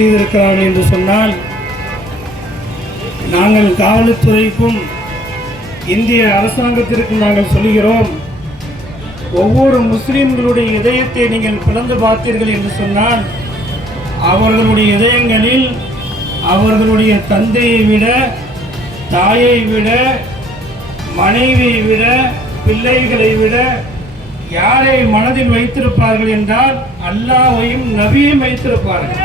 செய்திருக்கிறார்கள் என்று சொன்னால், நாங்கள் காவல்துறைக்கும் இந்திய அரசாங்கத்திற்கும் நாங்கள் சொல்கிறோம், ஒவ்வொரு முஸ்லிம்களுடைய இதயத்தை நீங்கள் பிளந்து பார்த்தீர்கள் என்று சொன்னால், அவர்களுடைய இதயங்களில் அவர்களுடைய தந்தையை விட, தாயை விட, மனைவியை விட, பிள்ளைகளை விட யாரை மனதில் வைத்திருப்பார்கள் என்றால் அல்லாஹ்வையும் நபியையும் வைத்திருப்பார்கள்.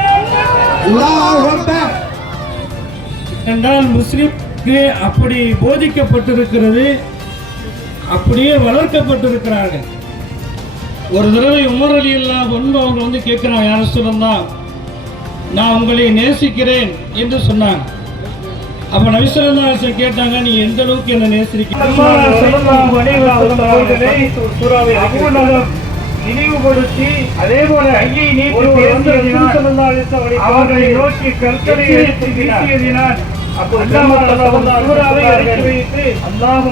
என்றால் முஸ்லிம்க்கு அப்படி போதிக்கப்பட்டிருக்கிறது, அப்படியே வளர்க்கப்பட்டிருக்கிறார்கள். ஒரு தடவை உமர் ரலியல்லாஹு அன்ஹு அவங்க வந்து கேட்கிறாங்க, யார சொல்லலாம், நான் உங்களை நேசிக்கிறேன் என்று சொன்னாங்க. அப்ப நபி ஸல்லல்லாஹு அலைஹி வஸல்லம் கேட்டாங்க, நீ எந்த அளவுக்கு என்ன நேசிக்கிறீங்க? நினைவுபடுத்தி அதே போல ஐயை நீக்கி அவர்களை நோக்கி கற்களை வீசியதினால் அப்போ அல்லாஹ்